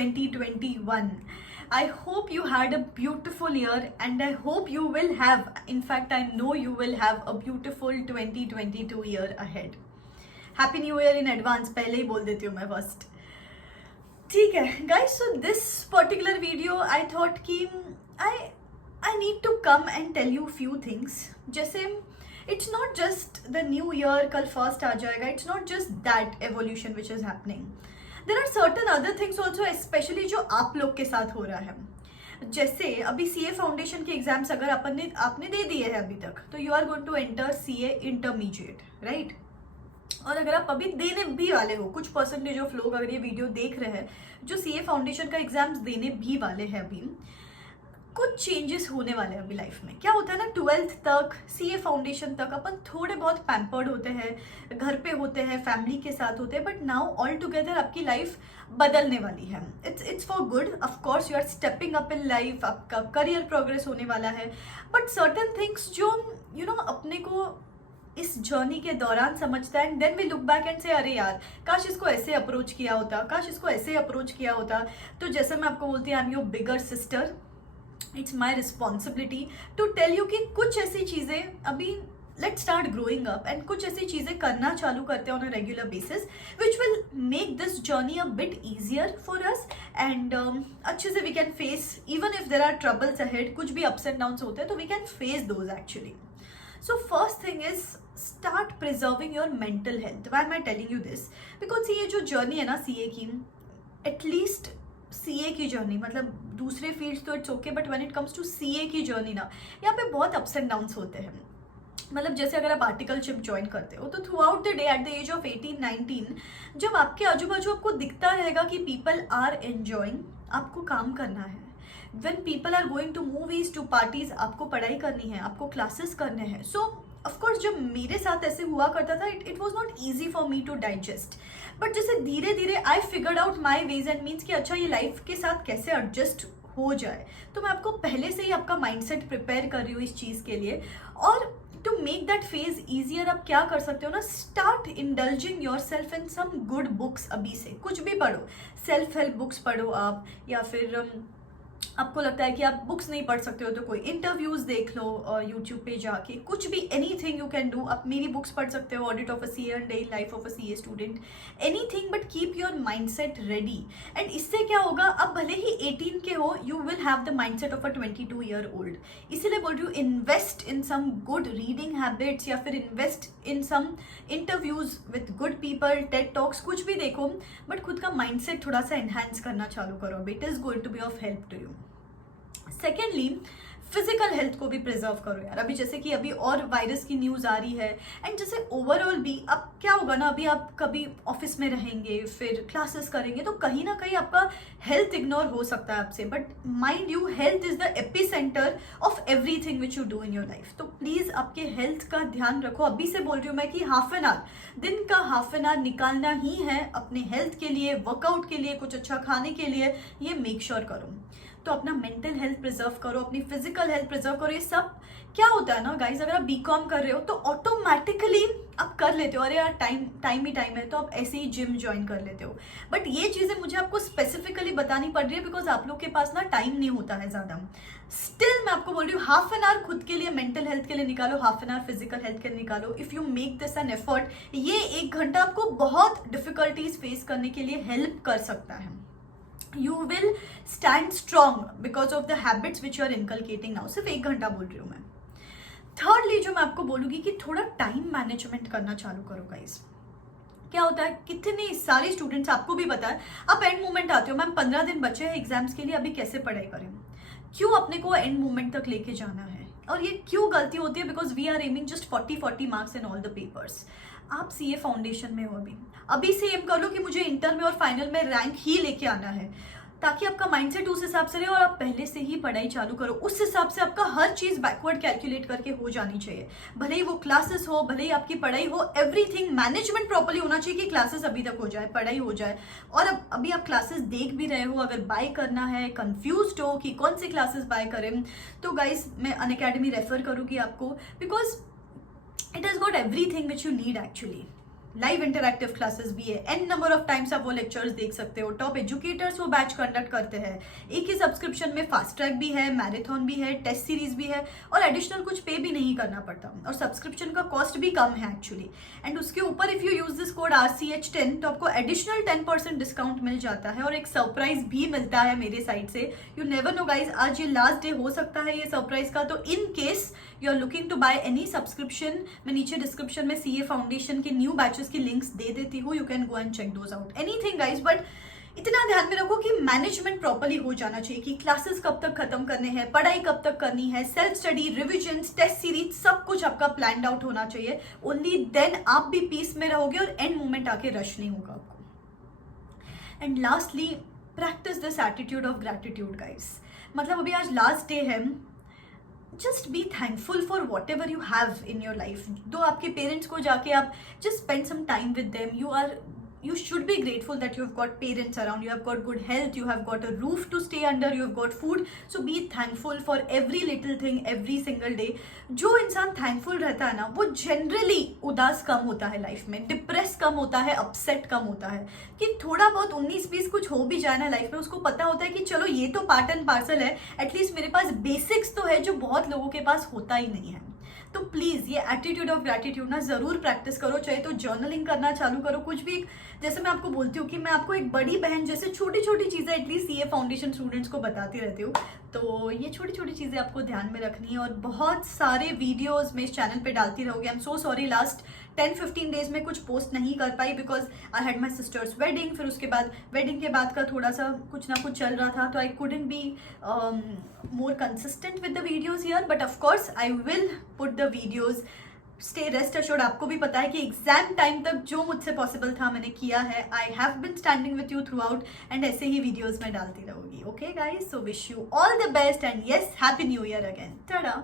2021. I hope you had a beautiful year and I hope you will have, in fact I know you will have a beautiful 2022 year ahead. Happy New Year in advance, पहले ही बोल देती हूँ मैं first. ठीक है guys, so this particular video I thought कि I need to come and tell you few things. जैसे it's not just the new year कल first आ जाएगा, it's not just that evolution which is happening. There are certain other things also, especially जो आप लोग के साथ हो रहा है. जैसे अभी CA फाउंडेशन के एग्जाम्स अगर आपने दे दिए हैं अभी तक, तो you are going to enter CA intermediate, right. और अगर आप अभी देने भी वाले हो, कुछ परसेंटेज ऑफ लोग अगर ये वीडियो देख रहे हैं जो CA फाउंडेशन का एग्जाम्स देने भी वाले हैं, अभी कुछ चेंजेस होने वाले हैं अभी लाइफ में. क्या होता है ना, 12th तक CA फाउंडेशन तक अपन थोड़े बहुत पैम्पर्ड होते हैं, घर पे होते हैं, फैमिली के साथ होते हैं, बट नाउ ऑल टुगेदर आपकी लाइफ बदलने वाली है. It's for good. Of course you are stepping up in life, आपका करियर प्रोग्रेस होने वाला है, बट सर्टन थिंग्स जो यू नो अपने को इस जर्नी के दौरान समझता है, and then we look back and say अरे यार काश इसको ऐसे अप्रोच किया होता, काश इसको ऐसे अप्रोच किया होता. तो जैसे मैं आपको बोलती हूँ, I am your bigger sister, it's my responsibility to tell you कि कुछ ऐसी चीज़ें अभी let's start growing up and कुछ ऐसी चीज़ें करना चालू करते हैं on a regular basis which will make this journey a bit easier for us, and अच्छे से we can face even if there are troubles ahead, कुछ भी अप्स एंड डाउन्स होते हैं तो we can face those actually. So first thing is start preserving your mental health. Why am I telling you this? Because ये जो journey है ना CA की, एटलीस्ट CA की जर्नी, मतलब दूसरे फील्ड्स तो it's okay, but when it comes to CA की जर्नी ना, यहाँ पे बहुत अप्स एंड डाउन्स होते हैं. मतलब जैसे अगर आप आर्टिकलशिप ज्वाइन करते हो तो throughout the day at the age of 18-19 जब आपके आजू बाजू आपको दिखता रहेगा कि पीपल आर एन्जॉइंग, आपको काम करना है. When people are going to movies, to parties, आपको पढ़ाई करनी है, आपको क्लासेस करने हैं. सो ऑफकोर्स जब मेरे साथ ऐसे हुआ करता था, it was not easy for me to digest, but जैसे धीरे धीरे I figured out my ways and means कि अच्छा ये लाइफ के साथ कैसे एडजस्ट हो जाए. तो मैं आपको पहले से ही आपका माइंडसेट प्रिपेयर कर रही हूँ इस चीज़ के लिए. और to make that phase easier आप क्या कर सकते हो ना, start indulging yourself in some good books. अभी से कुछ भी पढ़ो, सेल्फ हेल्प बुक्स पढ़ो आप, या फिर आपको लगता है कि आप बुक्स नहीं पढ़ सकते हो तो कोई इंटरव्यूज देख लो और यूट्यूब पे जाके, कुछ भी एनीथिंग यू कैन डू. आप मेरी बुक्स पढ़ सकते हो, audit of a CA and daily life of a CA student, anything, but keep your mindset ready. And इससे क्या होगा, आप भले ही 18 के हो, you will have the mindset of a 22-year-old. इसीलिए बोल रही हूँ, invest in some good reading habits, या फिर invest in some interviews with good people, TED talks, कुछ भी देखो, बट खुद का माइंडसेट थोड़ा सा एनहांस करना चालू करो. It is going to be of help to you. Secondly, physical health को भी प्रिजर्व करो यार. अभी जैसे कि अभी और वायरस की न्यूज़ आ रही है, एंड जैसे ओवरऑल भी अब क्या होगा ना, अभी आप कभी ऑफिस में रहेंगे, फिर क्लासेस करेंगे, तो कहीं ना कहीं आपका हेल्थ इग्नोर हो सकता है आपसे, but mind you health is the AP centre of everything which you do in your life. तो प्लीज़ आपके हेल्थ का ध्यान रखो. अभी से बोल रही हूँ मैं कि हाफ एन आवर, दिन का हाफ एन आवर निकालना ही है अपने हेल्थ के लिए, वर्कआउट के लिए, कुछ अच्छा खाने के लिए. ये मेक श्योर करो. तो अपना मेंटल हेल्थ प्रिजर्व करो, अपनी फिजिकल हेल्थ प्रिजर्व करो. ये सब क्या होता है ना गाइज, अगर आप BCom कर रहे हो तो ऑटोमेटिकली आप कर लेते हो, अरे यार टाइम ही टाइम है, तो आप ऐसे ही जिम ज्वाइन कर लेते हो. बट ये चीज़ें मुझे आपको स्पेसिफिकली बतानी पड़ रही है बिकॉज आप लोग के पास ना टाइम नहीं होता है ज़्यादा. स्टिल मैं आपको बोल रही हूँ, हाफ एन आवर खुद के लिए, मेंटल हेल्थ के लिए निकालो, half an hour physical health के लिए निकालो. If you make this an effort, ये 1 घंटा आपको बहुत डिफिकल्टीज फेस करने के लिए हेल्प कर सकता है. You will stand strong because of the habits which you are inculcating now. सिर्फ 1 घंटा बोल रही हूँ मैं. थर्डली जो मैं आपको बोलूँगी कि थोड़ा टाइम मैनेजमेंट करना चालू करो गाइस. क्या होता है, कितने सारे स्टूडेंट्स, आपको भी पता है, आप एंड मोमेंट आते हो, मैम 15 दिन बचे हैं एग्जाम्स के लिए, अभी कैसे पढ़ाई करें. क्यों अपने को एंड मोमेंट तक लेके जाना है, और ये क्यों गलती होती है, because we are aiming just 40 marks in all the papers. आप CA फाउंडेशन में हो, अभी से एम कर लो कि मुझे इंटर में और फाइनल में रैंक ही लेके आना है, ताकि आपका माइंडसेट उस हिसाब से रहे और आप पहले से ही पढ़ाई चालू करो. उस हिसाब से आपका हर चीज़ बैकवर्ड कैलकुलेट करके हो जानी चाहिए. भले ही वो क्लासेस हो, भले ही आपकी पढ़ाई हो, एवरीथिंग मैनेजमेंट प्रॉपर्ली होना चाहिए कि क्लासेस अभी तक हो जाए, पढ़ाई हो जाए. और अब अभी आप क्लासेस देख भी रहे हो, अगर बाय करना है, कंफ्यूज हो कि कौन सी क्लासेस बाय करें, तो गाइज मैं अनअकैडमी रेफर करूँगी आपको, because it has got everything which you need actually. Live interactive classes भी है, एन नंबर ऑफ टाइम्स आप वो लेक्चर्स देख सकते हो, टॉप एजुकेटर्स वो बैच कंडक्ट करते हैं, एक ही सब्सक्रिप्शन में फास्ट ट्रैक भी है, मैराथन भी है, टेस्ट सीरीज भी है, और एडिशनल कुछ पे भी नहीं करना पड़ता, और सब्सक्रिप्शन का कॉस्ट भी कम है एक्चुअली। एंड उसके ऊपर if you use this code RCH10 तो आपको एडिशनल 10% डिस्काउंट मिल जाता है, और एक सरप्राइज भी मिलता है मेरे साइड से। यू नेवर नो गाइज, आज ये लास्ट डे हो सकता है ये सरप्राइज का, तो in case you are looking to buy any subscription, मैं नीचे डिस्क्रिप्शन में CA फाउंडेशन के न्यू बैचेस की लिंक्स दे देती हूँ, you can go and check those out, anything guys. But इतना ध्यान में रखो कि मैनेजमेंट प्रॉपर्ली हो जाना चाहिए, कि क्लासेस कब तक खत्म करने हैं, पढ़ाई कब तक करनी है, self study, revision, test series, सब कुछ आपका प्लान्ड आउट होना चाहिए। ओनली देन आप भी पीस में रहोगे और एंड मोमेंट आके रश नहीं होगा आपको। And lastly, practice this attitude of gratitude guys. मतलब अभी आज लास्ट डे है, just be thankful for whatever you have in your life. तो आपके पेरेंट्स को जाके आप just spend some time with them, you should be grateful that you have got parents around, you have got good health, you have got a roof to stay under, you have got food. So be thankful for every little thing every single day. जो इंसान thankful रहता है ना, वो generally उदास कम होता है life में, डिप्रेस कम होता है, अपसेट कम होता है, कि थोड़ा बहुत 19-20 कुछ हो भी जाए ना लाइफ में, उसको पता होता है कि चलो ये तो पार्ट एंड पार्सल है, एटलीस्ट मेरे पास बेसिक्स तो है जो बहुत लोगों के पास होता ही नहीं है। तो प्लीज ये एटीट्यूड ऑफ ग्रैटिट्यूड ना जरूर प्रैक्टिस करो, चाहे तो जर्नलिंग करना चालू करो, कुछ भी। जैसे मैं आपको बोलती हूँ कि मैं आपको एक बड़ी बहन जैसे छोटी छोटी चीजें एटलीस्ट CA फाउंडेशन स्टूडेंट्स को बताती रहती हूँ, तो ये छोटी छोटी चीजें आपको ध्यान में रखनी है। और बहुत सारे वीडियोस मैं इस चैनल पे डालती रहूँगी। I am so sorry, last 10-15 days में कुछ पोस्ट नहीं कर पाई because I had my sister's wedding, फिर उसके बाद वेडिंग के बाद का थोड़ा सा कुछ ना कुछ चल रहा था, तो I couldn't B more consistent with the videos here, but of course I will put the videos. Stay rest assured, आपको भी पता है कि एग्जाम टाइम तक जो मुझसे पॉसिबल था मैंने किया है। I have been standing with you through out, and ऐसे ही वीडियोज में डालती रहूंगी। Okay guys, so wish you all the best and yes, happy new year again. Tata.